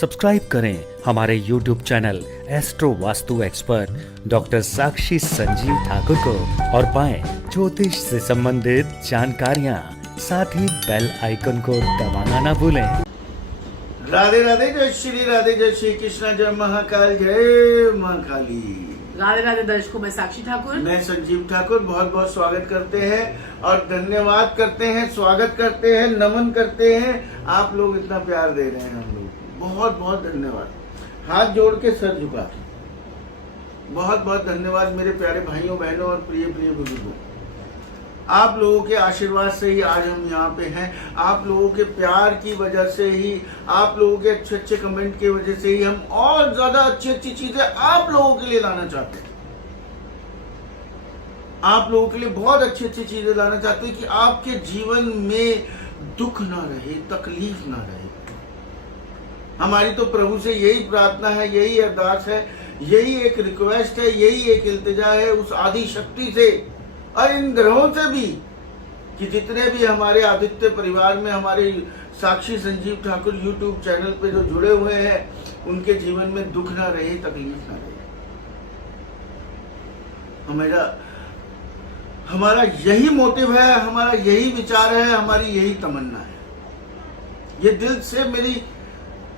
Subscribe करें हमारे YouTube channel astro Vastu expert doctor Sakshi Sanjeev Thakur को और पाएं ज्योतिष से संबंधित जानकारियां। साथ ही बेल आइकन को दबाना ना भूलें। राधे राधे, जय श्री कृष्ण, जय महाकाल, जय मां काली। राधे राधे दर्शकों, मैं साक्षी ठाकुर, मैं संजीव ठाकुर बहुत बहुत स्वागत करते हैं और धन्यवाद करते हैं, स्वागत करते हैं, नमन करते हैं। आप लोग इतना प्यार दे रहे हैं, हम लोग बहुत बहुत धन्यवाद। हाथ जोड़ के सर झुका के बहुत बहुत धन्यवाद मेरे प्यारे भाइयों बहनों और प्रिय प्रिय बुजुर्गों। आप लोगों के आशीर्वाद से ही आज हम यहाँ पे हैं। आप लोगों के प्यार की वजह से ही, आप लोगों के अच्छे अच्छे कमेंट की वजह से ही हम और ज्यादा अच्छी अच्छी चीजें आप लोगों के लिए लाना चाहते हैं। आप लोगों के लिए बहुत अच्छी अच्छी चीजें लाना चाहते हैं कि आपके जीवन में दुख ना रहे, तकलीफ ना रहे। हमारी तो प्रभु से यही प्रार्थना है, यही अरदास है, यही एक रिक्वेस्ट है, यही एक इल्तिजा है उस आदि शक्ति से और इन ग्रहों से भी कि जितने भी हमारे आदित्य परिवार में हमारे साक्षी संजीव ठाकुर YouTube चैनल पे जो जुड़े हुए हैं उनके जीवन में दुख ना रहे, तकलीफ ना रहे। हमारा यही मोटिव है, हमारा यही विचार है, हमारी यही तमन्ना है। ये दिल से मेरी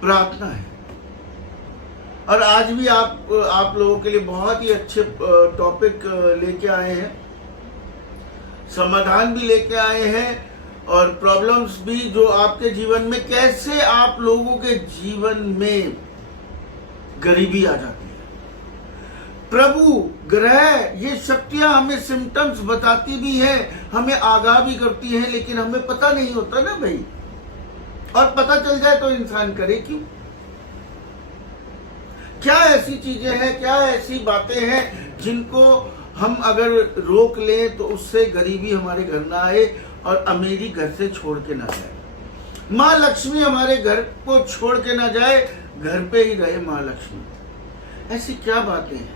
प्रार्थना है। और आज भी आप लोगों के लिए बहुत ही अच्छे टॉपिक लेके आए हैं, समाधान भी लेके आए हैं और प्रॉब्लम्स भी जो आपके जीवन में कैसे आप लोगों के जीवन में गरीबी आ जाती है। प्रभु ग्रह ये शक्तियां हमें सिम्टम्स बताती भी है, हमें आगाह भी करती है, लेकिन हमें पता नहीं होता ना भाई। और पता चल जाए तो इंसान करे क्यों? क्या ऐसी चीजें हैं, क्या ऐसी बातें हैं जिनको हम अगर रोक लें तो उससे गरीबी हमारे घर ना आए और अमीरी घर से छोड़ के ना जाए। माँ लक्ष्मी हमारे घर को छोड़ के ना जाए, घर पे ही रहे माँ लक्ष्मी। ऐसी क्या बातें हैं,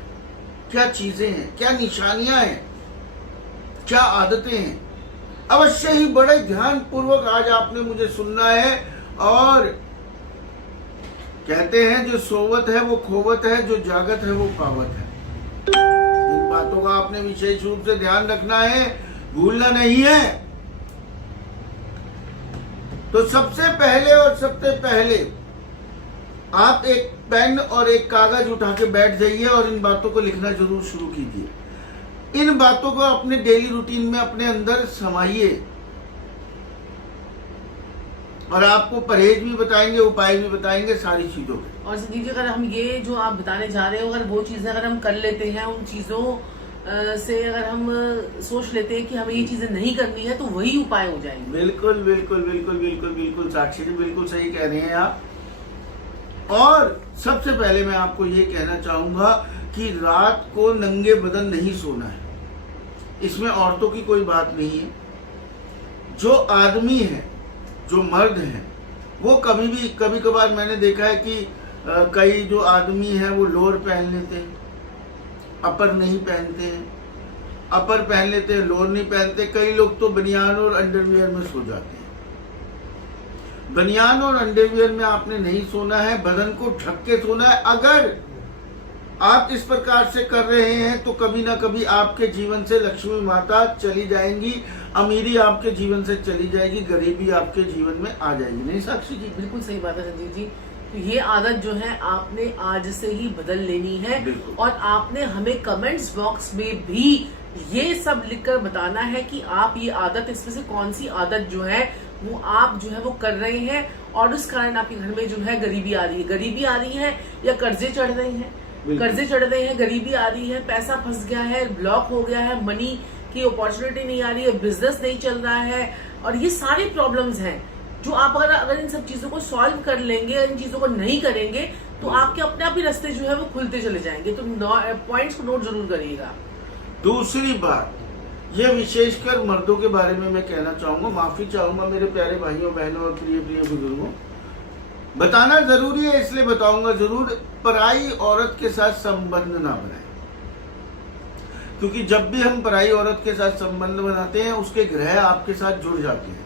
क्या चीजें हैं, क्या निशानियां हैं, क्या आदतें हैं? अवश्य ही बड़े ध्यान पूर्वक आज आपने मुझे सुनना है। और कहते हैं जो सोवत है वो खोवत है, जो जागत है वो पावत है। इन बातों का आपने विशेष रूप से ध्यान रखना है, भूलना नहीं है। तो सबसे पहले आप एक पेन और एक कागज उठा के बैठ जाइए और इन बातों को लिखना जरूर शुरू कीजिए। इन बातों को अपने डेली रूटीन में अपने अंदर समाइए और आपको परहेज भी बताएंगे, उपाय भी बताएंगे सारी चीजों के। और संजीव जी, अगर हम ये जो आप बताने जा रहे हो, अगर वो चीजें अगर हम कर लेते हैं, उन चीजों से अगर हम सोच लेते हैं कि हमें ये चीजें नहीं करनी है, तो वही उपाय हो जाएंगे। बिल्कुल बिल्कुल बिल्कुल बिल्कुल बिल्कुल साक्षी जी, बिल्कुल सही कह रहे हैं आप। और सबसे पहले मैं आपको ये कहना चाहूंगा कि रात को नंगे बदन नहीं सोना है। इसमें औरतों की कोई बात नहीं है। जो आदमी है, जो मर्द है, वो कभी कभार मैंने देखा है कि कई जो आदमी है वो लोअर पहन लेते हैं, अपर नहीं पहनते हैं, अपर पहन लेते हैं, लोअर नहीं पहनते। कई लोग तो बनियान और अंडरवियर में सो जाते हैं। बनियान और अंडरवियर में आपने नहीं सोना है, बदन को ढक के सोना है। अगर आप इस प्रकार से कर रहे हैं तो कभी ना कभी आपके जीवन से लक्ष्मी माता चली जाएंगी, अमीरी आपके जीवन से चली जाएगी, गरीबी आपके जीवन में आ जाएगी। नहीं साक्षी जी? बिल्कुल सही बात है संजीव जी। तो ये आदत जो है आपने आज से ही बदल लेनी है और आपने हमें कमेंट्स बॉक्स में भी ये सब लिखकर बताना है कि आप ये आदत, इसमें से कौन सी आदत जो है वो आप जो है वो कर रहे हैं और उस कारण आपके घर में जो है गरीबी आ रही है। गरीबी आ रही है या कर्जे चढ़ रहे हैं, कर्जे चढ़ रहे हैं, गरीबी आ रही है, पैसा फंस गया है, ब्लॉक हो गया है, मनी की अपॉर्चुनिटी नहीं आ रही है, बिजनेस नहीं चल रहा है, और ये सारी प्रॉब्लम्स हैं जो आप अगर इन सब चीजों को सॉल्व कर लेंगे, इन चीजों को नहीं करेंगे तो आपके अपने आप ही रास्ते जो है वो खुलते चले जाएंगे। तो पॉइंट्स को नोट जरूर करिएगा। दूसरी बात, ये विशेषकर मर्दों के बारे में मैं कहना चाहूंगा, माफी चाहूंगा मेरे प्यारे भाइयों बहनों और प्रिय प्रिय बुजुर्गों। बताना जरूरी है इसलिए बताऊंगा जरूर, पराई औरत के साथ संबंध ना बनाएं। क्योंकि जब भी हम पराई औरत के साथ संबंध बनाते हैं उसके ग्रह आपके साथ जुड़ जाते हैं।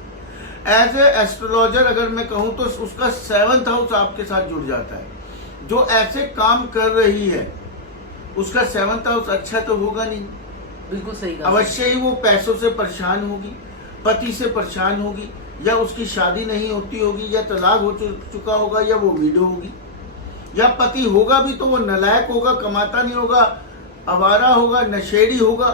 एज ए एस्ट्रोलॉजर अगर मैं कहूं तो उसका 7th हाउस आपके साथ जुड़ जाता है। जो ऐसे काम कर रही है उसका 7th हाउस अच्छा तो होगा नहीं, बिल्कुल सही कहा। अवश्य ही वो पैसों से परेशान होगी, पति से परेशान होगी, या उसकी शादी नहीं होती होगी, या तलाक हो चुका होगा, या वो विडो होगी, या पति होगा भी तो वो नालायक होगा, कमाता नहीं होगा, आवारा होगा, नशेड़ी होगा।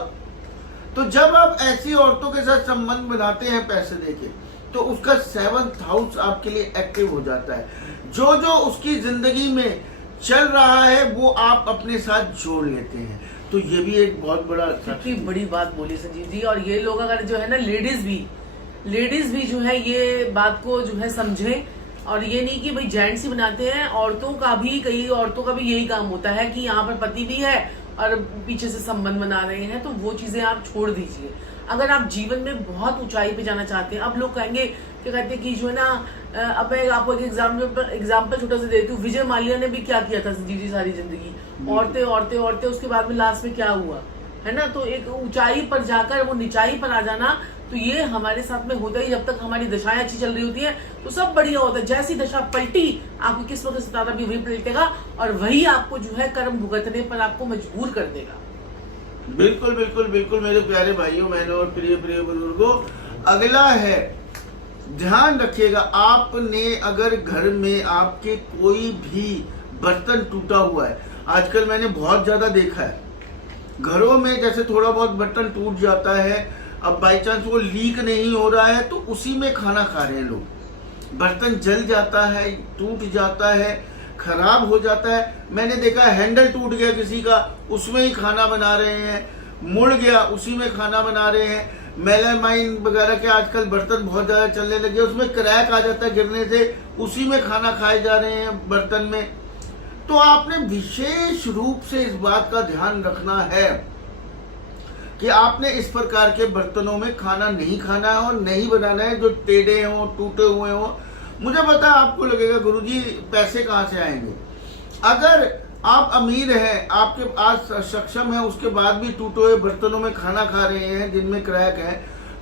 तो जब आप ऐसी औरतों के साथ संबंध बनाते हैं पैसे देके, तो उसका 7th हाउस आपके लिए एक्टिव हो जाता है। जो जो उसकी जिंदगी में चल रहा है वो आप अपने साथ जोड़ लेते हैं। तो ये भी एक बहुत बड़ा, कितनी बड़ी बात बोली संजीव जी। और ये लोग अगर जो है ना, लेडीज भी जो है ये बात को जो है समझें, और ये नहीं कि भाई जेंट्स ही बनाते हैं, औरतों का भी, कई औरतों का भी यही काम होता है कि यहाँ पर पति भी है और पीछे से संबंध बना रहे हैं, तो वो चीजें आप छोड़ दीजिए। अगर आप जीवन में बहुत ऊंचाई पे जाना चाहते हैं, अब लोग कहेंगे, क्या कहते हैं कि जो है ना, अब मैं आपको एक एग्जाम्पल छोटा सा देती हूँ। विजय माल्या ने भी क्या किया था संजीव जी, सारी जिंदगी औरतें, उसके बाद में लास्ट में क्या हुआ, है ना। तो एक ऊंचाई पर जाकर वो निचाई पर आ जाना, तो ये हमारे साथ में होता ही। जब तक हमारी दशाएं अच्छी चल रही होती है तो सब बढ़िया होता है। जैसी दशा पलटी, आपको किस्मत से सितारा भी वही पलटेगा और वही आपको जो है कर्म भुगतने पर आपको मजबूर कर देगा। बिल्कुल बिल्कुल बिल्कुल मेरे प्यारे भाइयों बहनों और प्रिय प्रिय बुजुर्गों, अगला है, ध्यान रखिएगा, आपने अगर घर में आपके कोई भी बर्तन टूटा हुआ है, आजकल मैंने बहुत ज्यादा देखा है घरों में, जैसे थोड़ा बहुत बर्तन टूट जाता है, अब बाई चांस वो लीक नहीं हो रहा है तो उसी में खाना खा रहे हैं लोग। बर्तन जल जाता है, टूट जाता है, खराब हो जाता है। मैंने देखा हैंडल टूट गया किसी का, उसमें ही खाना बना रहे हैं, मुड़ गया उसी में खाना बना रहे हैं। मेलामाइन वगैरह के आजकल बर्तन बहुत ज्यादा चलने लगे, उसमें क्रैक आ जाता है गिरने से, उसी में खाना खाए जा रहे हैं बर्तन में। तो आपने विशेष रूप से इस बात का ध्यान रखना है कि आपने इस प्रकार के बर्तनों में खाना नहीं खाना है और नहीं बनाना है जो टेढ़े हों, टूटे हुए हों। मुझे पता है आपको लगेगा गुरुजी पैसे कहाँ से आएंगे। अगर आप अमीर हैं, आपके पास सक्षम है, उसके बाद भी टूटे हुए बर्तनों में खाना खा रहे हैं जिनमें क्रैक है,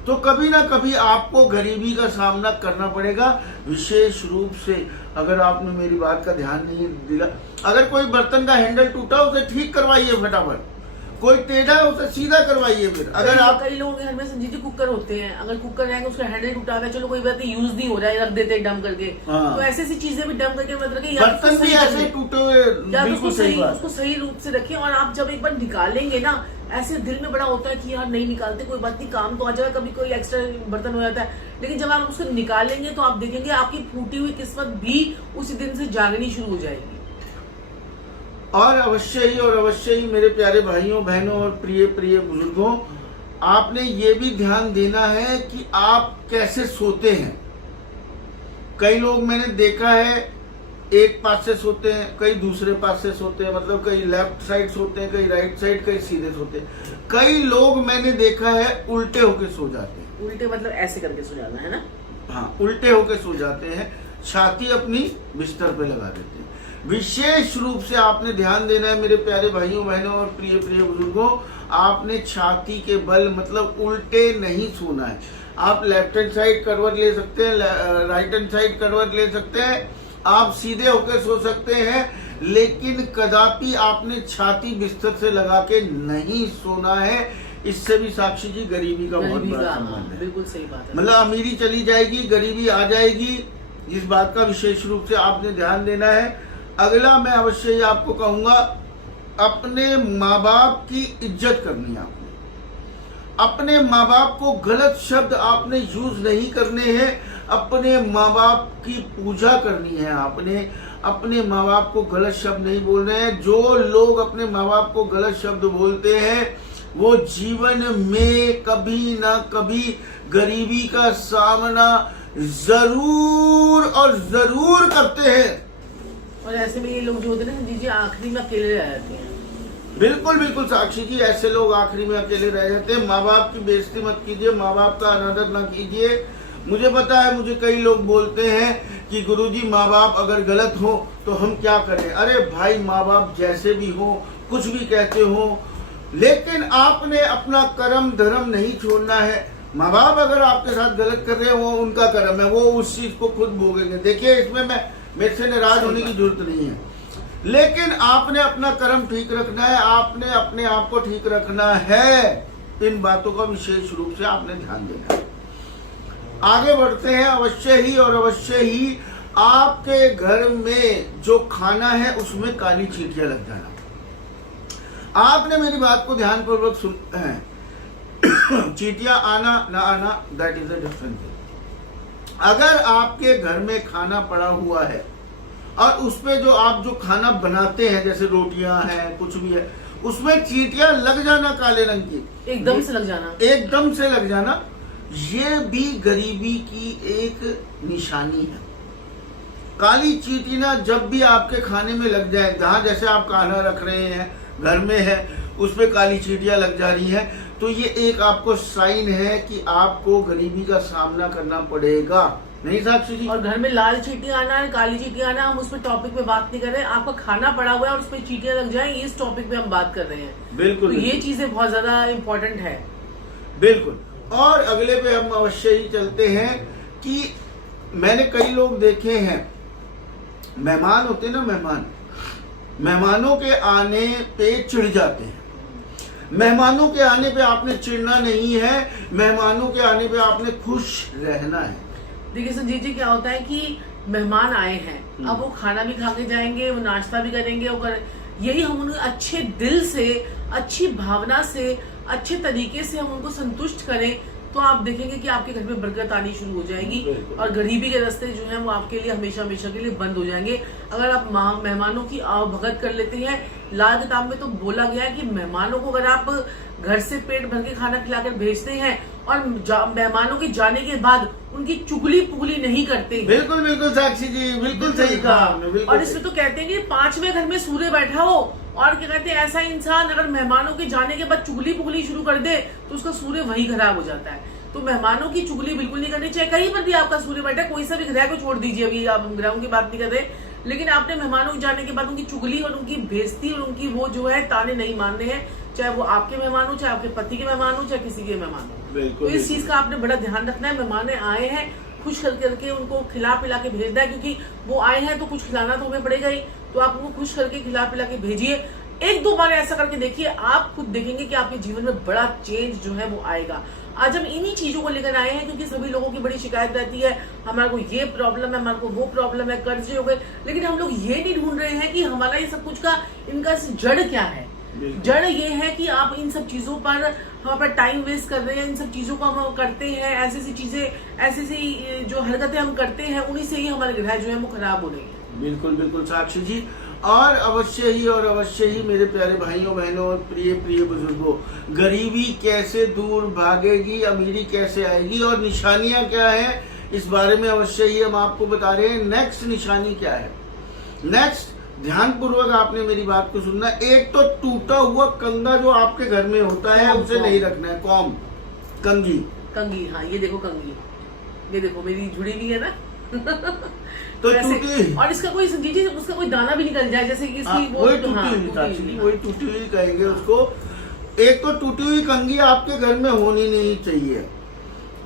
तो कभी ना कभी आपको गरीबी का सामना करना पड़ेगा। विशेष रूप से अगर आपने मेरी बात का ध्यान नहीं दिया, अगर कोई बर्तन का हैंडल टूटा उसे ठीक करवाइए फटाफट, कोई टेढ़ा है उसे सीधा करवाइए। फिर अगर आप, कई लोगों के घर में संजीव जी कुकर होते हैं, अगर कुकर रहेंगे उसका हैंडल टूटा है, चलो कोई बात नहीं, यूज नहीं हो रहा है, रख देते हैं डम करके। हाँ। तो ऐसी चीजें भी डम करके मतलब कि बर्तन भी ऐसे टूटे हुए, बिल्कुल सही बात, उसको सही रूप से रखें। और आप जब एक बार निकालेंगे ना, ऐसे दिल में बड़ा होता है कि यार नहीं निकालते, कोई बात नहीं, काम तो आ जाएगा, कभी कोई एक्स्ट्रा बर्तन हो जाता है, लेकिन जब आप उसको निकालेंगे तो आप देखेंगे आपकी फूटी हुई किस्मत भी उसी दिन से जागनी शुरू हो जाएगी। और अवश्य ही मेरे प्यारे भाइयों बहनों और प्रिय प्रिय बुजुर्गों, आपने ये भी ध्यान देना है कि आप कैसे सोते हैं। कई लोग मैंने देखा है एक पास से सोते हैं, कई दूसरे पास से सोते हैं, मतलब कई लेफ्ट साइड सोते हैं, कई राइट साइड, कई सीधे सोते हैं। कई लोग मैंने देखा है उल्टे होके सो जाते हैं। उल्टे मतलब ऐसे करके सो जाना है ना? हाँ, उल्टे होके सो जाते हैं, छाती अपनी बिस्तर पे लगा देते हैं। विशेष रूप से आपने ध्यान देना है मेरे प्यारे भाइयों बहनों और प्रिय प्रिय बुजुर्गों, आपने छाती के बल मतलब उल्टे नहीं सोना है। आप लेफ्ट हैंड साइड करवट ले सकते हैं, राइट हैंड साइड करवट ले सकते हैं, आप सीधे होकर सो सकते हैं, लेकिन कदापि आपने छाती बिस्तर से लगा के नहीं सोना है। इससे भी साक्षी जी गरीबी का बहुत बड़ा संबंध है। बिल्कुल सही बात है। मतलब अमीरी चली जाएगी, गरीबी आ जाएगी, इस बात का विशेष रूप से आपने ध्यान देना है। अगला मैं अवश्य ही आपको कहूंगा, अपने माँ बाप की इज्जत करनी है आपने। अपने माँ बाप को गलत शब्द आपने यूज नहीं करने हैं, अपने माँ बाप की पूजा करनी है आपने। अपने माँ बाप को गलत शब्द नहीं बोलने हैं। जो लोग अपने माँ बाप को गलत शब्द बोलते हैं वो जीवन में कभी ना कभी गरीबी का सामना जरूर और जरूर करते हैं। और ऐसे में ये लोग जो होते हैं ना जी, आखिरी में अकेले रह जाते हैं। बिल्कुल बिल्कुल साक्षी जी, ऐसे लोग आखिरी में अकेले रह जाते हैं। माँ बाप की बेइज्जती मत कीजिए, माँ बाप का अनादर न कीजिए। मुझे पता है, मुझे कई लोग बोलते हैं कि गुरुजी माँ बाप अगर गलत हो तो हम क्या करें। अरे भाई, माँ बाप जैसे भी हो, कुछ भी कहते हो, लेकिन आपने अपना कर्म धर्म नहीं छोड़ना है। माँ बाप अगर आपके साथ गलत कर रहे हैं वो उनका कर्म है, वो उस चीज को खुद भोगेंगे। देखिए इसमें मेरे से नाराज होने की जरूरत नहीं है, लेकिन आपने अपना कर्म ठीक रखना है, आपने अपने आप को ठीक रखना है। इन बातों का विशेष रूप से आपने ध्यान देना है। आगे बढ़ते हैं। अवश्य ही और अवश्य ही आपके घर में जो खाना है उसमें काली चींटियां लग जाना। आपने मेरी बात को ध्यानपूर्वक सुना है। चींटियां आना ना आना that is a different thing. अगर आपके घर में खाना पड़ा हुआ है और उसपे जो खाना बनाते हैं, जैसे रोटियां हैं कुछ भी है, उसमें चींटियां लग जाना काले रंग की, एकदम से लग जाना, एकदम से लग जाना, ये भी गरीबी की एक निशानी है। काली चींटी ना जब भी आपके खाने में लग जाए, जहां जैसे आप खाना रख रहे हैं घर में है, उस पे काली चींटियां लग जा रही हैं, तो ये एक आपको साइन है कि आपको गरीबी का सामना करना पड़ेगा। नहीं साक्षी जी? और घर में लाल चींटियां आना है, काली चींटियां आना, हम उस पर टॉपिक पे बात नहीं कर रहे हैं। आपका खाना पड़ा हुआ है और उस पर चींटियां लग जाए, इस टॉपिक पे हम बात कर रहे हैं। बिल्कुल, तो ये चीजें बहुत ज्यादा इम्पोर्टेंट है। बिल्कुल। और अगले पे हम अवश्य ही चलते हैं कि मैंने कई लोग देखे हैं, मेहमान होते ना, मेहमानों के आने पे चिढ़ जाते हैं। मेहमानों के आने पे आपने चिढ़ना नहीं है, मेहमानों के आने पे आपने खुश रहना है। देखिए संजीव जी, क्या होता है कि मेहमान आए हैं, अब वो खाना भी खा के जाएंगे, वो नाश्ता भी करेंगे, यही हम उन्हें अच्छे दिल से, अच्छी भावना से, अच्छे तरीके से हम उनको संतुष्ट करें, तो आप देखेंगे कि आपके घर में बरकत आनी शुरू हो जाएगी और गरीबी के रास्ते जो है वो आपके लिए हमेशा हमेशा के लिए बंद हो जाएंगे। अगर आप मेहमानों की आवभगत कर लेते हैं, लाल किताब में तो बोला गया है कि मेहमानों को अगर आप घर से पेट भर के खाना खिलाकर भेजते हैं और मेहमानों के जाने के बाद उनकी चुगली पुगली नहीं करते। बिल्कुल बिल्कुल साक्षी जी, बिल्कुल सही कहा। और इसमें तो कहते हैं कि 5वें घर में सूर्य बैठा हो, और क्या कहते हैं, ऐसा इंसान अगर मेहमानों के जाने के बाद चुगली पुगली शुरू कर दे तो उसका सूर्य वही खराब हो जाता है। तो मेहमानों की चुगली बिल्कुल नहीं करनी चाहिए। कहीं पर भी आपका सूर्य बैठा, कोई सा भी ग्रह को छोड़ दीजिए, अभी आप ग्रहों की बात नहीं कर रहे, लेकिन आपने मेहमानों के जाने के बाद उनकी चुगली और उनकी बेइज्जती और उनकी वो जो है ताने नहीं मानने हैं, चाहे वो आपके मेहमान हो, चाहे आपके पति के मेहमान हो, चाहे किसी के मेहमान हो। तो इस चीज का आपने बड़ा ध्यान रखना है। मेहमान आए हैं, खुश करके उनको खिला पिला के भेजना है, क्योंकि वो आए हैं तो कुछ खिलाना तो हमें पड़ेगा ही, तो आप उनको खुश करके खिला पिला के भेजिए। 1-2 बार ऐसा करके देखिए, आप खुद देखेंगे कि आपके जीवन में बड़ा चेंज जो है वो आएगा। आज हम इन्हीं चीजों को लेकर आए हैं, क्योंकि सभी लोगों की बड़ी शिकायत रहती है, हमारे को ये प्रॉब्लम है, हमारे को वो प्रॉब्लम है, कर्जे हो गए, लेकिन हम लोग ये नहीं ढूंढ रहे हैं कि हमारा ये सब कुछ का इनका जड़ क्या है। जड़ ये है कि आप इन सब चीजों पर हम अपना टाइम वेस्ट कर रहे हैं, इन सब चीजों को हम करते हैं, ऐसी चीजें, ऐसी जो हरकतें हम करते हैं, उन्हीं से ही हमारे ग्रह जो है वो खराब हो रही है। बिल्कुल बिल्कुल साक्षी जी। और अवश्य ही मेरे प्यारे भाइयों बहनों और प्रिय बुजुर्गों, गरीबी कैसे दूर भागेगी, अमीरी कैसे आएगी और निशानियां क्या है, इस बारे में अवश्य ही हम आपको बता रहे हैं। नेक्स्ट निशानी क्या है? नेक्स्ट ध्यान पूर्वक आपने मेरी बात को सुनना। एक तो टूटा हुआ कंगा जो आपके घर में होता है, उसे नहीं रखना है। कौम, कंगी, हाँ ये देखो कंगी, ये देखो मेरी जुड़ी हुई है ना तो टूटी, और इसका कोई संजीजी उसका कोई दाना भी निकल जाए, जैसे कि इसकी वही टूटी हुई कहेंगे उसको। एक तो टूटी हुई कंगी आपके घर में होनी नहीं चाहिए।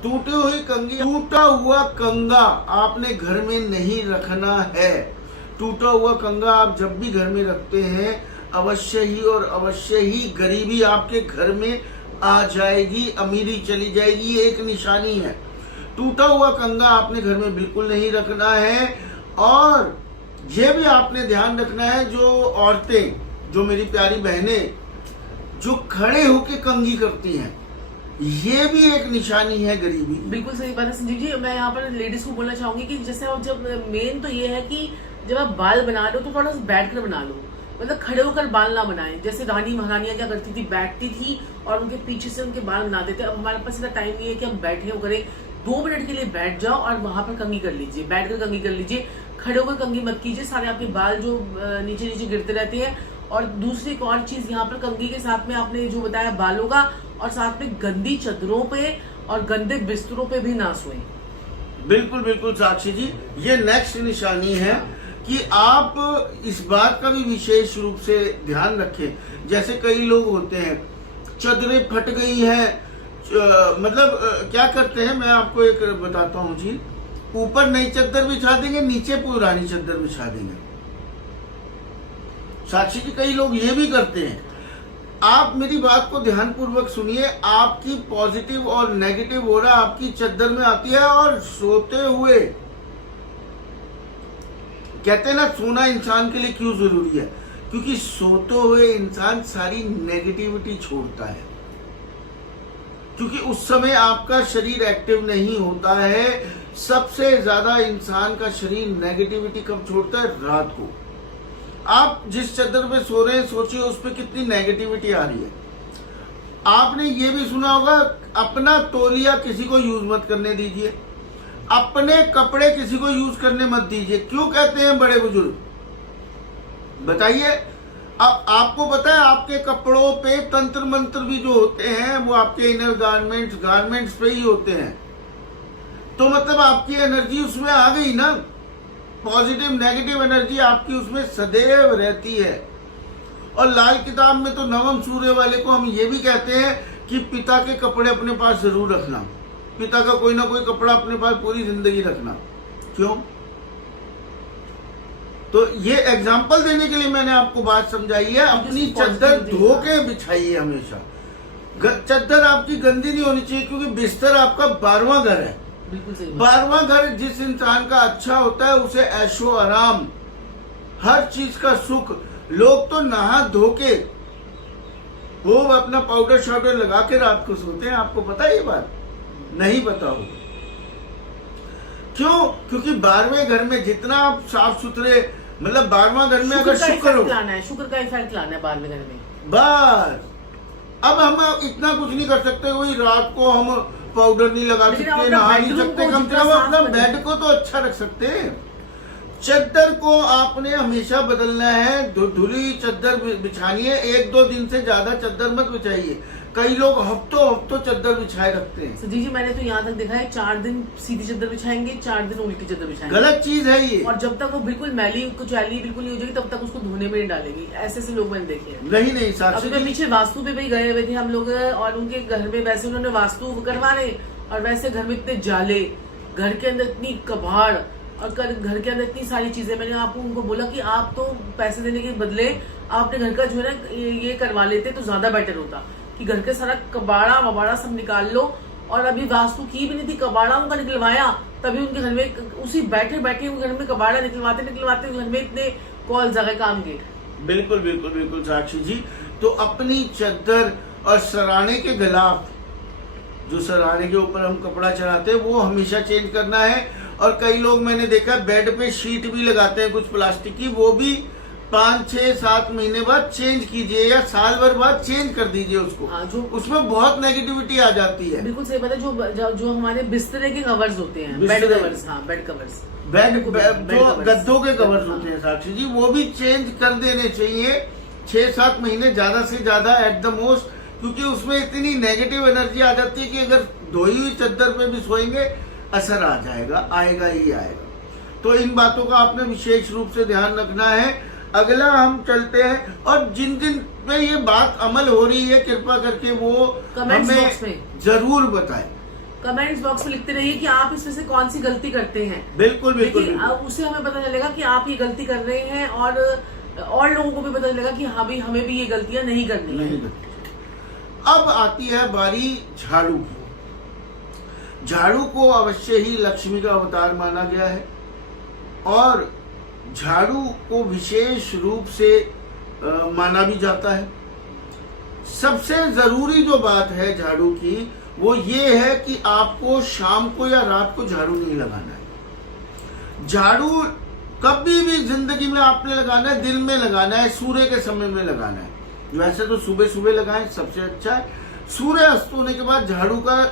टूटी हुई कंगी, टूटा हुआ कंगा आपने घर में नहीं रखना है। टूटा हुआ कंगा आप जब भी घर में रखते हैं, अवश्य ही और अवश्य ही गरीबी आपके घर में आ जाएगी, अमीरी चली जाएगी, एक निशानी है। टूटा हुआ कंगा आपने घर में बिल्कुल नहीं रखना है। और ये भी आपने ध्यान रखना है, जो औरतें, जो मेरी प्यारी बहनें जो खड़े होके कंगी करती हैं, ये भी एक निशानी है गरीबी। बिल्कुल सही बात है संजीव जी। मैं यहाँ पर लेडीज को बोलना चाहूंगी कि जैसे आप जब मेन तो ये है कि जब आप बाल बना रहे हो तो थोड़ा सा बैठ कर बना लो, मतलब खड़े होकर बाल ना बनाएं। जैसे रानी महारानियां क्या करती थी, बैठती थी और उनके पीछे से उनके बाल बनाते थे। अब हमारे पास इतना टाइम नहीं है कि हम बैठे होकर 2 मिनट के लिए बैठ जाओ और वहां पर कंघी कर लीजिए, बैठकर कंघी कर लीजिए। खड़े होकर कंघी मत कीजिए, सारे आपके बाल जो नीचे नीचे गिरते रहते हैं। और दूसरी एक और चीज, यहाँ पर कंघी के साथ में आपने जो बताया बालों का, और साथ में गंदी चादरों पे और गंदे बिस्तरों पे भी ना सोएं। बिल्कुल बिल्कुल साक्षी जी, ये नेक्स्ट निशानी है कि आप इस बात का भी विशेष रूप से ध्यान रखें। जैसे कई लोग होते हैं, चादरें फट गई हैं, क्या करते हैं, मैं आपको एक बताता हूँ जी। ऊपर नई चादर बिछा देंगे, नीचे पुरानी चादर बिछा देंगे। साक्षी जी कई लोग ये भी करते हैं। आप मेरी बात को ध्यानपूर्वक सुनिए। आपकी पॉजिटिव और नेगेटिव ऑरा आपकी चादर में आती है, और सोते हुए कहते हैं ना, सोना इंसान के लिए क्यों जरूरी है? क्योंकि सोते हुए इंसान सारी नेगेटिविटी छोड़ता है, क्योंकि उस समय आपका शरीर एक्टिव नहीं होता है। सबसे ज्यादा इंसान का शरीर नेगेटिविटी कब छोड़ता है? रात को। आप जिस चादर पे सो रहे हैं, सोचिए उस पर कितनी नेगेटिविटी आ रही है। आपने ये भी सुना होगा, अपना तौलिया किसी को यूज मत करने दीजिए, अपने कपड़े किसी को यूज करने मत दीजिए। क्यों कहते हैं बड़े बुजुर्ग? बताइए। अब आपको पता है आपके कपड़ों पे तंत्र मंत्र भी जो होते हैं वो आपके इनर गारमेंट्स पे ही होते हैं। तो मतलब आपकी एनर्जी उसमें आ गई ना, पॉजिटिव नेगेटिव एनर्जी आपकी उसमें सदैव रहती है। और लाल किताब में तो नवम सूर्य वाले को हम ये भी कहते हैं कि पिता के कपड़े अपने पास जरूर रखना, पिता का कोई ना कोई कपड़ा अपने पास पूरी जिंदगी रखना। क्यों? तो ये एग्जाम्पल देने के लिए मैंने आपको बात समझाई है। अपनी चादर धो के बिछाइए हमेशा। चादर आपकी गंदी नहीं होनी चाहिए, क्योंकि बिस्तर आपका 12वां घर है। बिल्कुल सही। 12वां घर जिस इंसान का अच्छा होता है उसे ऐशो आराम, हर चीज का सुख। लोग तो नहा धो के वो अपना पाउडर शाउडर लगा के रात को सोते हैं। आपको पता है ये बात? नहीं पता हो। क्यों? क्योंकि 12वें घर में जितना आप साफ सुथरे, मतलब 12वां घर में अगर शुक्र हो, शुक्र का इफेक्ट लाना है 12वें घर में। बस अब हम इतना कुछ नहीं कर सकते। वही रात को हम पाउडर नहीं लगा सकते, नहा नहीं सकते, कम से कम अपना बेड को तो अच्छा रख सकते हैं। चादर को आपने हमेशा बदलना है। धुली चादर बिछानी है। 1-2 दिन से ज्यादा चादर मत बिछाइए। कई लोग हफ्तों चादर बिछाए रखते हैं। जी मैंने तो यहाँ तक देखा है 4 दिन सीधी चादर बिछाएंगे, 4 दिन उल्टी चादर बिछाएंगे। गलत चीज है ये। और जब तक वो बिल्कुल मैली कुचैली बिल्कुल नहीं हो जाएगी तब तक उसको धोने में नहीं डालेगी। ऐसे लोग मैंने देखे हैं। नहीं अभी मैं पीछे वास्तु पे भी गए हुए थे हम लोग, और उनके घर में वैसे उन्होंने वास्तु करवाने, और वैसे घर में इतने जाले, घर के अंदर इतनी कबाड़, और घर के अंदर इतनी सारी चीजें। मैंने आपको उनको बोला कि आप तो पैसे देने के बदले आप अपने घर का जो है ना ये करवा लेते तो ज्यादा बेटर होता, कि घर के सारा कबाड़ा वबाड़ा सब निकाल लो। और अभी वास्तु की भी नहीं थी, कबाड़ा उनका निकलवाया, तभी उनके घर में उसी बैठे घर में कबाड़ा निकलवाते घर में इतने कॉल जगह काम के। बिल्कुल बिल्कुल बिल्कुल साक्षी जी। तो अपनी चादर और सराहने के गिलाफ, जो सराहने के ऊपर हम कपड़ा चढ़ाते हैं, वो हमेशा चेंज करना है। और कई लोग मैंने देखा बेड पे शीट भी लगाते हैं कुछ प्लास्टिक की, वो भी 5-6-7 महीने बाद चेंज कीजिए, या साल भर बाद चेंज कर दीजिए उसको। जो उसमें बहुत नेगेटिविटी आ जाती है। बिल्कुल सही बात है। जो हमारे बिस्तरे के कवर्स होते हैं, बेड कवर्स, हाँ बेड कवर्स, जो गद्दों के कवर्स होते हैं साक्षी जी, वो भी चेंज कर देने चाहिए 6-7 महीने ज्यादा से ज्यादा एट द मोस्ट। क्योंकि उसमें इतनी नेगेटिव एनर्जी आ जाती है कि अगर धोई हुई चादर पे भी सोएंगे असर आ जाएगा, आएगा ही आएगा। तो इन बातों का आपने विशेष रूप से ध्यान रखना है। अगला हम चलते हैं, और जिन पे ये बात अमल हो रही है कृपा करके वो हमें जरूर बताएं। कमेंट्स बॉक्स में लिखते रहिए कि आप इसमें से कौन सी गलती करते हैं। बिल्कुल बिल्कुल, उससे हमें पता चलेगा कि आप ये गलती कर रहे हैं, और लोगों को भी पता चलेगा कि हाँ भी हमें भी ये गलतियां नहीं करनी है। अब आती है बारी झाड़ू की। झाड़ू को अवश्य ही लक्ष्मी का अवतार माना गया है, और झाड़ू को विशेष रूप से माना भी जाता है। सबसे जरूरी जो बात है झाड़ू की वो ये है कि आपको शाम को या रात को झाड़ू नहीं लगाना है। झाड़ू कभी भी जिंदगी में आपने लगाना है, दिन में लगाना है, सूर्य के समय में लगाना है। वैसे तो सुबह सुबह लगाएं सबसे अच्छा है। सूर्य अस्त होने के बाद झाड़ू का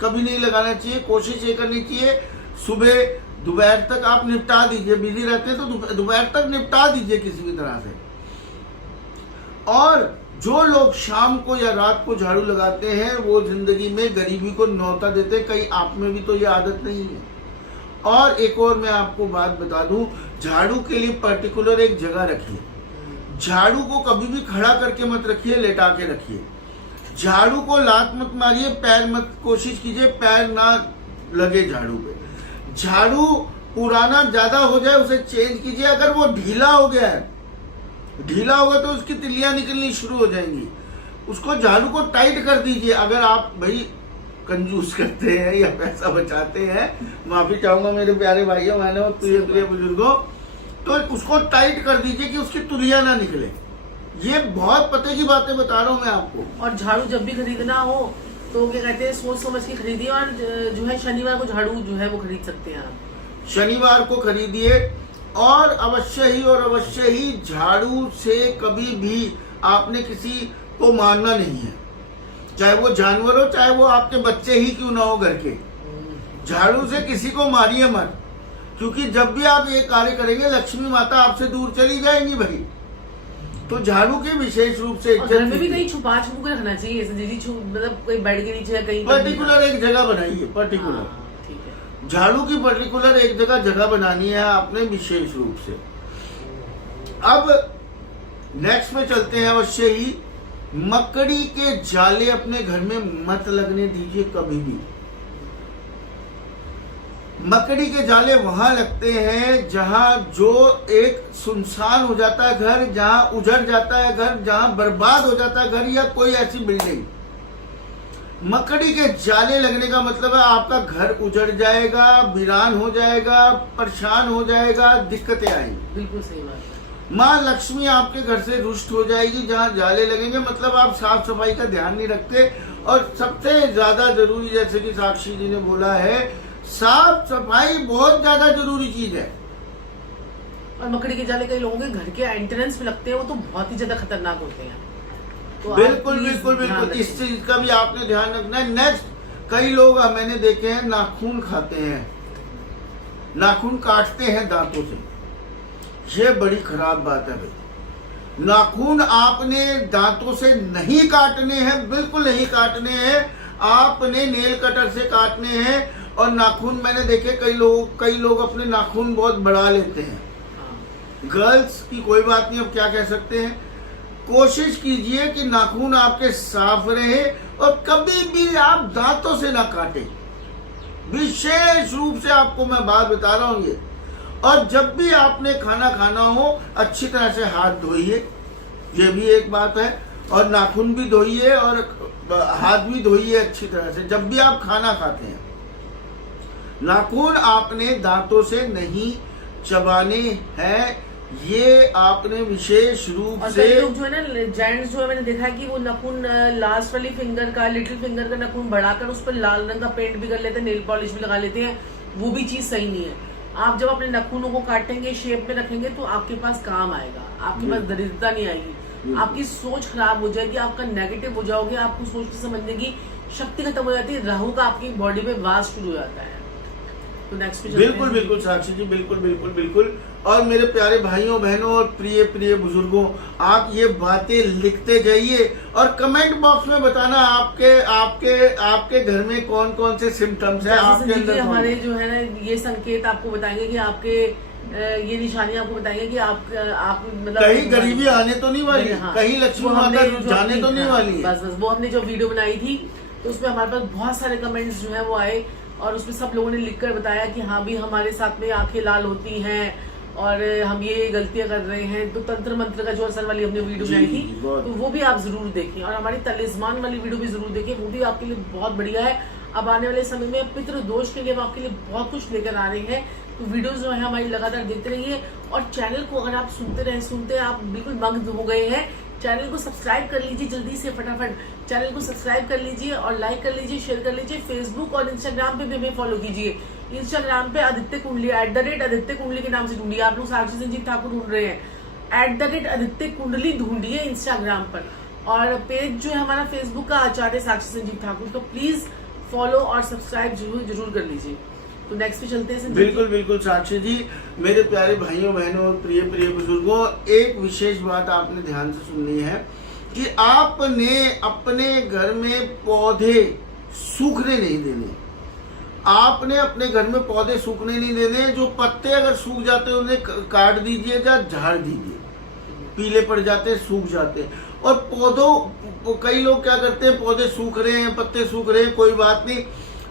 कभी नहीं लगाना चाहिए। कोशिश ये करनी चाहिए सुबह दोपहर तक आप निपटा दीजिए। बिजी रहते हैं तो दोपहर तक निपटा दीजिए किसी भी तरह से। और जो लोग शाम को या रात को झाड़ू लगाते हैं वो जिंदगी में गरीबी को न्योता देते हैं। कहीं आप में भी तो ये आदत नहीं है। और एक और मैं आपको बात बता दूं, झाड़ू के लिए पर्टिकुलर एक जगह रखिए। झाड़ू को कभी भी खड़ा करके मत रखिए, लेटा के रखिए। झाड़ू को लात मत मारिए, पैर मत, कोशिश कीजिए पैर ना लगे झाड़ू पे। झाड़ू पुराना ज्यादा हो जाए उसे चेंज कीजिए। अगर वो ढीला हो गया है, ढीला होगा तो उसकी तिल्लियां निकलनी शुरू हो जाएंगी, उसको झाड़ू को टाइट कर दीजिए। अगर आप भाई कंजूस करते हैं या पैसा बचाते हैं, माफी चाहूंगा मेरे प्यारे भाइयों मैंने और प्रिय बुजुर्गों, तो उसको टाइट कर दीजिए कि उसकी तुलियां ना निकले। ये बहुत पते की बातें बता रहा हूँ मैं आपको। और झाड़ू जब भी खरीदना हो तो क्या कहते हैं, सोच समझ के खरीदिए। और जो है शनिवार को झाड़ू जो है वो खरीद सकते हैं आप। शनिवार को खरीदिए और अवश्य ही झाड़ू से कभी भी आपने किसी को मारना नहीं है, चाहे वो जानवर हो चाहे वो आपके बच्चे ही क्यों ना हो घर के। झाड़ू से किसी को मारिए मत, क्योंकि जब भी आप ये कार्य करेंगे लक्ष्मी माता आपसे दूर चली जाएंगी भाई। तो झाड़ू के विशेष रूप से घर में भी कहीं छुपा के रखना चाहिए, ऐसे दीदी मतलब कोई बेड के नीचे या कहीं पर्टिकुलर एक जगह बनाइए। पर्टिकुलर ठीक है, झाड़ू की पर्टिकुलर एक जगह बनानी है आपने विशेष रूप से। अब नेक्स्ट में चलते हैं। अवश्य ही मकड़ी के जाले अपने घर में मत लगने दीजिए कभी भी। मकड़ी के जाले वहां लगते हैं जहां जो एक सुनसान हो जाता है घर, जहां उजड़ जाता है घर, जहां बर्बाद हो जाता है घर या कोई ऐसी बिल्डिंग। मकड़ी के जाले लगने का मतलब है आपका घर उजड़ जाएगा, वीरान हो जाएगा, परेशान हो जाएगा, दिक्कतें आएंगी। बिल्कुल सही बात है। माँ लक्ष्मी आपके घर से रुष्ट हो जाएगी जहां जाले लगेंगे, मतलब आप साफ सफाई का ध्यान नहीं रखते। और सबसे ज्यादा जरूरी, जैसे कि साक्षी जी ने बोला है, साफ सफाई बहुत ज्यादा जरूरी चीज है। और मकड़ी के जाले कई लोगों के घर के एंट्रेंस पे लगते हैं, वो तो बहुत ही ज्यादा खतरनाक होते हैं। तो बिल्कुल बिल्कुल बिल्कुल इस चीज का भी आपने ध्यान रखना है। नेक्स्ट, कई लोग मैंने देखे हैं नाखून खाते हैं, नाखून काटते हैं दांतों से। ये बड़ी खराब बात है भाई। नाखून आपने दांतों से नहीं काटने हैं, बिल्कुल नहीं काटने हैं, आपने नेल कटर से काटने हैं। और नाखून मैंने देखे कई लोग अपने नाखून बहुत बढ़ा लेते हैं। गर्ल्स की कोई बात नहीं, अब क्या कह सकते हैं। कोशिश कीजिए कि नाखून आपके साफ रहे और कभी भी आप दांतों से ना काटें। विशेष रूप से आपको मैं बात बता रहा हूं ये। और जब भी आपने खाना खाना हो अच्छी तरह से हाथ धोइए, ये भी एक बात है। और नाखून भी धोइए और हाथ भी धोइए अच्छी तरह से जब भी आप खाना खाते हैं। नाखून आपने दांतों से नहीं चबाने हैं, ये आपने विशेष रूप और से। कई लोग जो है ना, जेंट्स जो है, मैंने देखा है कि वो नाखून लास्ट वाली फिंगर का, लिटिल फिंगर का नाखून बढ़ाकर उस पर लाल रंग का पेंट भी कर लेते हैं, नेल पॉलिश भी लगा लेते हैं। वो भी चीज सही नहीं है। आप जब अपने नाखूनों को काटेंगे, शेप में रखेंगे, तो आपके पास काम आएगा, आपके पास दरिद्रता नहीं आएगी। आपकी सोच खराब हो जाएगी, आपका नेगेटिव हो जाओगे, आपको सोचने समझने की शक्ति खत्म हो जाती है, राहु का आपकी बॉडी में वास शुरू हो जाता है। तो नेक्स्ट पे बिल्कुल बिल्कुल साक्षी जी, बिल्कुल बिल्कुल बिल्कुल। और मेरे प्यारे भाइयों बहनों और प्रिय बुजुर्गों, आप ये बातें लिखते जाइए और कमेंट बॉक्स में बताना आपके घर में कौन कौन से सिम्टम्स है आपके अंदर। हमारे जो है ना, ये संकेत आपको बताएंगे कि आपके ये निशानियां आपको बताएंगे कि आप मतलब कहीं गरीबी आने तो नहीं वाली, हाँ, कहीं लक्ष्मी माता जाने तो नहीं वाली। बस वो हमने जो वीडियो बनाई थी तो उसमें हमारे पास बहुत सारे कमेंट्स जो है वो आए और उसमें सब लोगों ने लिखकर बताया कि हाँ भी हमारे साथ में आंखें लाल होती हैं और हम ये गलतियां कर रहे हैं। तो तंत्र मंत्र का जो असर वाली हमने वीडियो बनाई थी, तो वो भी आप जरूर देखें। और हमारी तलिस्मान वाली वीडियो भी जरूर देखें, वो भी आपके लिए बहुत बढ़िया है। अब आने वाले समय में पितृ दोष के लिए हम आपके लिए बहुत कुछ लेकर आ रहे हैं। तो वीडियोस जो है हमारी लगातार देखते रहिए और चैनल को अगर आप सुनते आप बिल्कुल मग्न हो गए हैं, चैनल को सब्सक्राइब कर लीजिए जल्दी से, फटाफट चैनल को सब्सक्राइब कर लीजिए और लाइक कर लीजिए, शेयर कर लीजिए। फेसबुक और इंस्टाग्राम पे भी हमें फॉलो कीजिए। इंस्टाग्राम पे आदित्य कुंडली @आदित्य कुंडली के नाम से ढूंढिए। आप लोग साक्षी संजीव ठाकुर ढूंढ रहे हैं, @आदित्य कुंडली ढूंढिए इंस्टाग्राम पर। और पेज जो है हमारा फेसबुक का आचार्य साक्षी संजीव ठाकुर, तो प्लीज फॉलो और सब्सक्राइब जरूर कर लीजिए। तो नेक्स्ट पे चलते हैं। बिल्कुल बिल्कुल साक्षी जी, मेरे प्यारे भाइयों बहनों और प्रिय बुजुर्गों, एक विशेष बात आपने ध्यान से सुननी है कि आपने अपने घर में पौधे सूखने नहीं देने। आपने अपने घर में पौधे सूखने नहीं देने। जो पत्ते अगर सूख जाते हैं उन्हें काट दीजिए या झाड़ दीजिए। पीले पड़ जाते हैं, सूख जाते हैं। और पौधों, कई लोग क्या करते हैं, पौधे सूख रहे हैं, पत्ते सूख रहे हैं, कोई बात नहीं,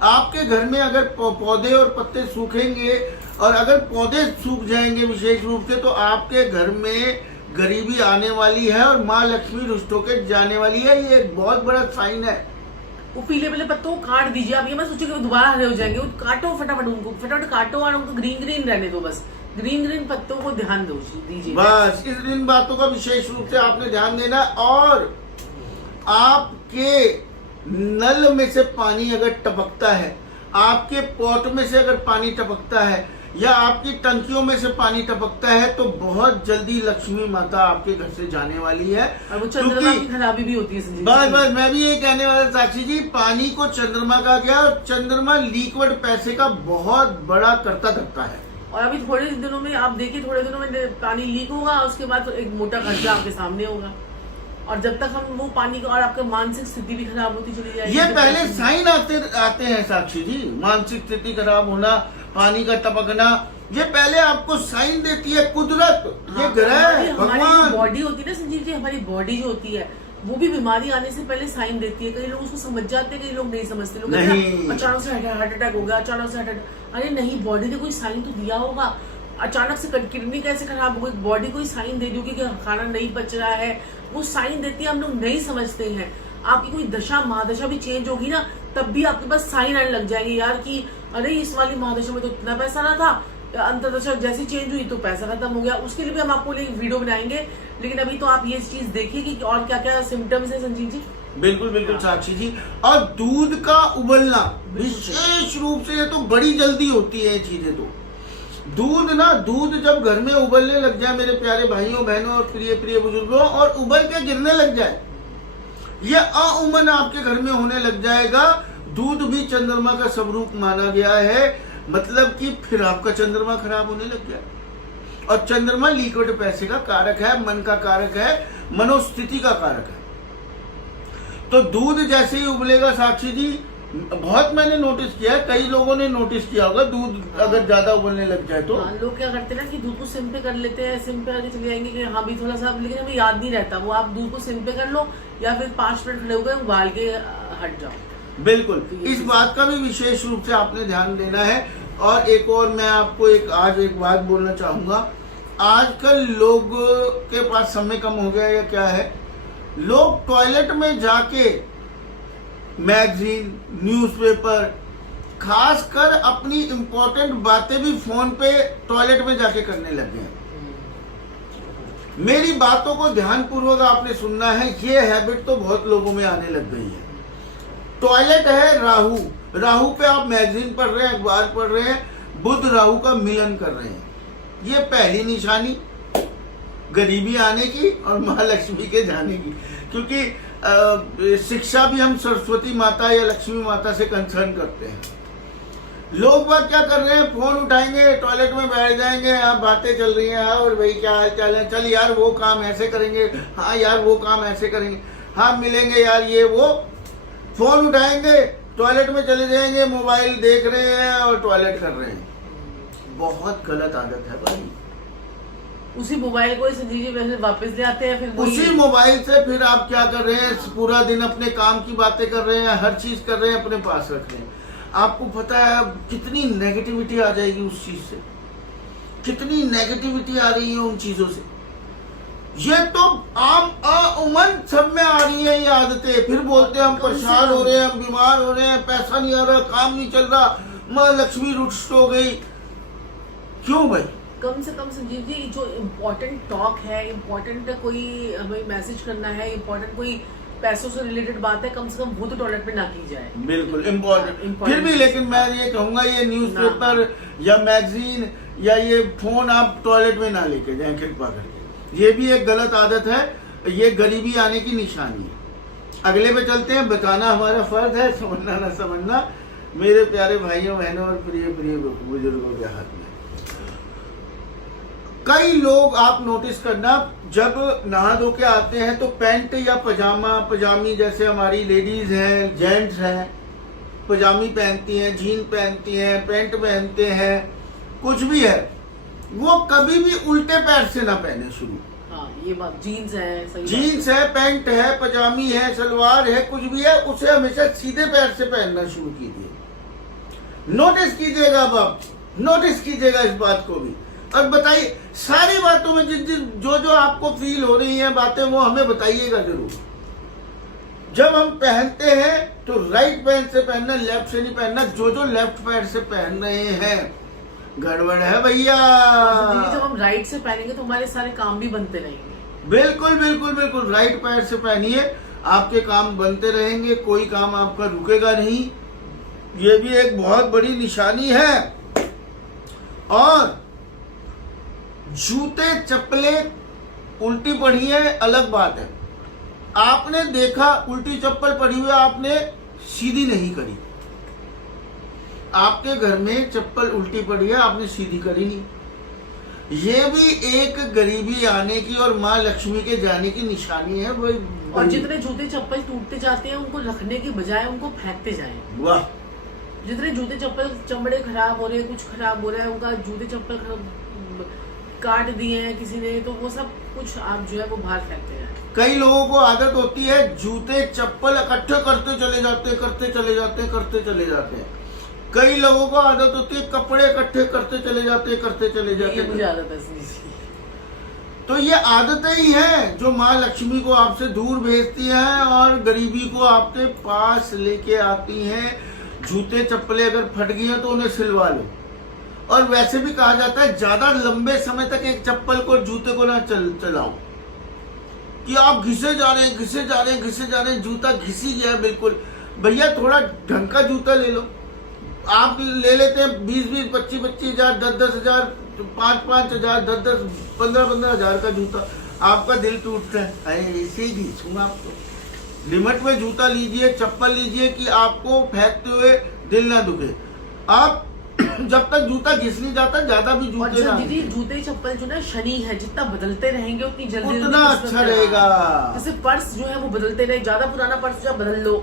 आपके घर में अगर पौधे और पत्ते सूखेंगे और अगर पौधे सूख जाएंगे विशेष रूप से, तो आपके घर में गरीबी आने वाली है और माँ लक्ष्मी रुष्ट होकर जाने वाली है। ये एक बहुत बड़ा साइन है। वो पीले पीले पत्तों को काट दीजिए। आप ये मत सोचिए कि वो दोबारा हरे हो जाएंगे, वो काटो फटाफट, उनको फटाफट काटो और उनको ग्रीन ग्रीन रहने दो। बस ग्रीन ग्रीन पत्तों को ध्यान दीजिए। बस इन बातों का विशेष रूप से आपने ध्यान देना। और आपके नल में से पानी अगर टपकता है, आपके पॉट में से अगर पानी टपकता है या आपकी टंकियों में से पानी टपकता है, तो बहुत जल्दी लक्ष्मी माता आपके घर से जाने वाली है। और वो चंद्रमा की खराबी भी होती है। बस मैं भी यही कहने वाला साक्षी जी, पानी को चंद्रमा का क्या, और चंद्रमा लिक्विड पैसे का बहुत बड़ा कर्ता धरता है। और अभी थोड़े दिनों में आप देखिए, थोड़े दिनों में पानी लीक होगा, उसके बाद तो एक मोटा खर्चा आपके सामने होगा। और जब तक हम वो पानी का, और आपका मानसिक स्थिति भी खराब होती चली जाएगी। ये पहले साइन आते हैं साक्षी जी, मानसिक स्थिति खराब होना, पानी का टपकना, ये पहले आपको साइन देती है कुदरत। ये ग्रह, भगवान, हमारी बॉडी होती है ना संजीव जी, हमारी बॉडी जो होती है वो भी बीमारी आने से पहले साइन देती है। कई लोग उसको समझ जाते हैं, कई लोग नहीं समझते। लोग अचानक से हार्ट अटैक हो गया, अचानक से अरे नहीं, बॉडी ने कोई साइन तो दिया होगा। अचानक से किडनी कैसे खराब हो गई, बॉडी कोई साइन दे दी होगी कि खाना नहीं पच रहा है, वो साइन देती है, हम लोग नहीं समझते हैं। आपकी कोई दशा महादशा भी चेंज होगी ना, तब भी आपके पास साइन आने लग जाएंगे यार कि अरे इस वाली महादशा में तो इतना पैसा ना था, अंतरदशा जैसी चेंज हुई तो पैसा खत्म हो गया। उसके लिए भी हम आपको एक वीडियो बनाएंगे, लेकिन अभी तो आप ये चीज देखिए कि और क्या क्या सिम्टम्स है संजीव जी। बिल्कुल बिल्कुल साक्षी जी। और दूध का उबलना विशेष रूप से, ये तो बड़ी जल्दी होती है ये चीजें। तो दूध जब घर में उबलने लग जाए मेरे प्यारे भाइयों बहनों और प्रिय प्रिय बुजुर्गों, और उबल के गिरने लग जाए, ये अउमन आपके घर में होने लग जाएगा। दूध भी चंद्रमा का स्वरूप माना गया है, मतलब कि फिर आपका चंद्रमा खराब होने लग गया। और चंद्रमा लिक्विड पैसे का कारक है, मन का कारक है, मनोस्थिति का कारक है। तो दूध जैसे ही उबलेगा साक्षी जी, बहुत मैंने नोटिस किया है, कई लोगों ने नोटिस किया होगा, दूध अगर ज्यादा उबलने लग जाए तो लोग क्या करते हैं ना कि दूध को सिम पे कर लेते हैं, सिम पे आगे चले जाएंगे कि हाँ भी थोड़ा सा, लेकिन हमें याद नहीं रहता। वो आप दूध को सिम पे कर लो या फिर 5 मिनट खड़े होकर उबाल के हट जाओ। बिल्कुल, इस बात का भी विशेष रूप से आपने ध्यान देना है। और एक और मैं आपको आज एक बात बोलना चाहूंगा। आजकल लोग के पास समय कम हो गया या क्या है, लोग टॉयलेट में जाके मैगजीन, न्यूज़पेपर, खासकर अपनी इंपॉर्टेंट बातें भी फोन पे टॉयलेट में जाके करने लगे हैं। मेरी बातों को ध्यानपूर्वक आपने सुनना है, ये हैबिट तो बहुत लोगों में आने लग गई है। टॉयलेट है राहु पे आप मैगजीन पढ़ रहे हैं, अखबार पढ़ रहे हैं, बुध राहु का मिलन कर रहे हैं। ये पहली निशानी गरीबी आने की और महालक्ष्मी के जाने की। क्योंकि शिक्षा भी हम सरस्वती माता या लक्ष्मी माता से कंसर्न करते हैं। लोग बात क्या कर रहे हैं, फोन उठाएंगे, टॉयलेट में बैठ जाएंगे, यहाँ बातें चल रही हैं, और भाई क्या हाल चाल है, चल यार वो काम ऐसे करेंगे, हाँ यार वो काम ऐसे करेंगे, हाँ मिलेंगे यार, ये वो। फोन उठाएंगे, टॉयलेट में चले जाएंगे, मोबाइल देख रहे हैं और टॉयलेट कर रहे हैं। बहुत गलत आदत है भाई। उसी मोबाइल को संजीव जी वैसे वापस ले आते हैं, फिर उसी मोबाइल से फिर आप क्या कर रहे हैं, पूरा दिन अपने काम की बातें कर रहे हैं, हर चीज कर रहे हैं, अपने पास रख रहे हैं। आपको पता है कितनी नेगेटिविटी आ जाएगी उस चीज से, कितनी नेगेटिविटी आ रही है उन चीजों से। ये तो आम अमूमन सब में आ रही है ये आदतें। फिर बोलते हैं हम परेशान हो रहे हैं, हम बीमार हो रहे हैं, पैसा नहीं आ रहा, काम नहीं चल रहा, माँ लक्ष्मी रुष्ट हो गई। क्यों भाई? कम से कम संजीव जी जो इम्पोर्टेंट टॉक है, इम्पोर्टेंट कोई हमें मैसेज करना है, इम्पोर्टेंट कोई पैसों से रिलेटेड बात है, कम से कम वो तो टॉयलेट में ना की जाए। बिल्कुल इम्पोर्टेंट। फिर भी लेकिन मैं ये कहूंगा, ये न्यूज़पेपर या मैगजीन या ये फोन आप टॉयलेट में ना लेके जाएं कृपा करके। ये भी एक गलत आदत है, ये गरीबी आने की निशानी है। अगले पे चलते हैं। बताना हमारा फर्ज है, समझना ना समझना मेरे प्यारे भाइयों बहनों और प्रिय प्रिय बुजुर्गों के हाथ में। कई लोग आप नोटिस करना, जब नहा धो के आते हैं तो पैंट या पजामा पजामी, जैसे हमारी लेडीज हैं, जेंट्स हैं, पजामी पहनती हैं, जीन पहनती हैं, पैंट पहनते हैं, कुछ भी है, वो कभी भी उल्टे पैर से ना पहने शुरू। हाँ ये बात, जीन्स है, सही जीन्स है, पैंट है, पजामी है, सलवार है, कुछ भी है, उसे हमेशा सीधे पैर से पहनना शुरू कीजिए। नोटिस कीजिएगा अब आप, नोटिस कीजिएगा इस बात को भी। और बताइए सारी बातों में जो जो आपको फील हो रही हैं बातें, वो हमें बताइएगा जरूर। जब हम पहनते हैं तो राइट पैर से पहनना, लेफ्ट से नहीं पहनना। जो जो लेफ्ट पैर से पहन रहे हैं गड़बड़ है भैया। जब हम राइट से पहनेंगे तो हमारे सारे काम भी बनते रहेंगे। बिल्कुल बिल्कुल बिल्कुल, राइट पैर से पहनिए, आपके काम बनते रहेंगे, कोई काम आपका रुकेगा नहीं। ये भी एक बहुत बड़ी निशानी है। और जूते चप्पलें उल्टी पड़ी है अलग बात है। आपने देखा उल्टी चप्पल पड़ी हुई, आपने सीधी नहीं करी। आपके घर में चप्पल उल्टी पड़ी है, आपने सीधी करी नहीं। ये भी एक गरीबी आने की और माँ लक्ष्मी के जाने की निशानी है भाई। और जितने जूते चप्पल टूटते जाते हैं उनको रखने की बजाय उनको फेंकते जाएं। वाह। जितने जूते चप्पल चमड़े खराब हो रहे हैं, कुछ खराब हो रहा है, उनका जूते चप्पल काट दिए हैं किसी ने, तो वो सब कुछ आप जो है वो बाहर फेंकते हैं। कई लोगों को आदत होती है जूते चप्पल इकट्ठे करते चले जाते हैं, करते चले जाते हैं, करते चले जाते हैं। कई लोगों को आदत होती है कपड़े इकट्ठे करते चले जाते हैं, करते चले जाते ये हैं। मुझे आदत है। तो ये आदतें ही हैं जो माँ लक्ष्मी को आपसे दूर भेजती हैं और गरीबी को आपके पास लेके आती हैं। जूते चप्पलें अगर फट गई हैं तो उन्हें सिलवा लो। और वैसे भी कहा जाता है ज्यादा लंबे समय तक एक चप्पल को, जूते को ना चलाओ, कि आप घिसे जा रहे हैं, घिसे जा रहे हैं, घिसे जा रहे हैं, जूता घिसी गया है बिल्कुल। भैया थोड़ा ढंग का जूता ले लो। आप ले लेते हैं 20-20, 25-25 हजार, 10-10 हजार, 5-5 हजार, 10-10, 15-15 हजार का जूता। आपका दिल टूटता है, अरे ऐसे ही घिसूंगा आपको। लिमिट में जूता लीजिए, चप्पल लीजिए कि आपको फेंकते हुए दिल ना दुखे। आप जब तक जूता घिस नहीं जाता ज्यादा भी जूते ना। दीदी जूते चप्पल जो ना शनि है, जितना बदलते रहेंगे उतनी जल्दी उतना अच्छा रहेगा। जैसे पर्स जो है वो बदलते रहे, ज्यादा पुराना पर्स जो है बदल लो।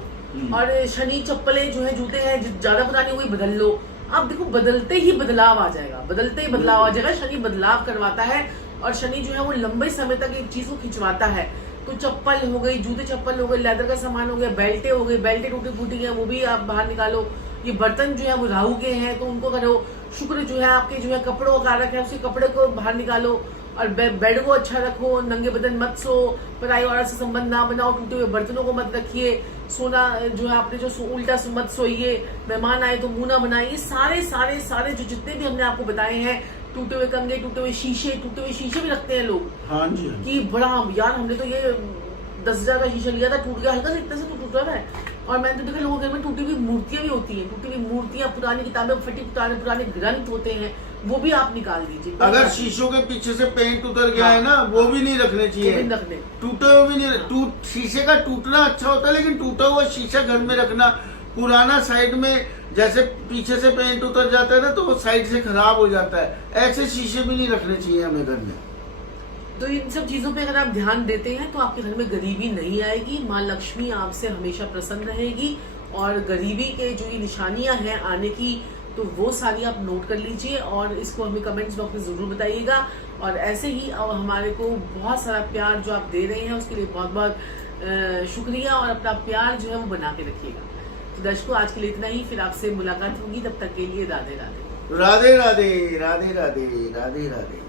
और शनि चप्पलें जो है, जूते हैं ज्यादा पुरानी हुई बदल लो। आप देखो बदलते ही बदलाव आ जाएगा, बदलते ही बदलाव आ जाएगा। शनि बदलाव करवाता है और शनि जो है वो लंबे समय तक एक चीज को खिंचवाता है। तो चप्पल हो गई, जूते चप्पल हो गए, लेदर का सामान हो गया, बेल्टे हो गई, बेल्टे टूटी फूटी है वो भी आप बाहर निकालो। ये बर्तन जो है वो राहु के हैं तो उनको करो। शुक्र जो है आपके जो है कपड़ों का कारक है, उसी कपड़े को बाहर निकालो। और बेड को अच्छा रखो, नंगे बदन मत सो, पराई औरत से संबंध ना बनाओ, टूटे हुए बर्तनों को मत रखिए, सोना जो है आपने जो उल्टा मत सोइए, मेहमान आए तो मुंह ना बनाइए। सारे सारे सारे जो जितने भी हमने आपको बताए हैं, टूटे हुए कंगे, टूटे हुए शीशे भी रखते हैं लोग। हाँ जी। कि बड़ा यार हमने तो ये 10,000 का शीशा लिया था, टूट गया हल्का से, इतना से तो टूट रहा है। और मैंने तो देखा लोगों के घर में टूटी हुई मूर्तियां भी होती हैं, टूटी हुई मूर्तियां, पुरानी किताबें, फटी पुराने ग्रंथ होते हैं, वो भी आप निकाल दीजिए। अगर शीशों के पीछे से पेंट उतर गया है ना, वो भी नहीं रखने चाहिए। टूटे हुए भी नहीं। शीशे का टूटना अच्छा होता है, लेकिन टूटा हुआ शीशा घर में रखना, पुराना साइड में जैसे पीछे से पेंट उतर जाता है ना, तो वो साइड से खराब हो जाता है। ऐसे शीशे भी नहीं रखने चाहिए हमें घर में। तो इन सब चीजों पे अगर आप ध्यान देते हैं तो आपके घर में गरीबी नहीं आएगी। माँ लक्ष्मी आपसे हमेशा प्रसन्न रहेगी। और गरीबी के जो ये निशानियां हैं आने की, तो वो सारी आप नोट कर लीजिए और इसको हमें कमेंट्स बॉक्स में जरूर बताइएगा। और ऐसे ही हमारे को बहुत सारा प्यार जो आप दे रहे हैं उसके लिए बहुत बहुत शुक्रिया। और अपना प्यार जो है वो बना के रखिएगा। तो दर्शकों आज के लिए इतना ही, फिर आपसे मुलाकात होगी, तब तक के लिए राधे राधे। राधे राधे राधे राधे राधे राधे।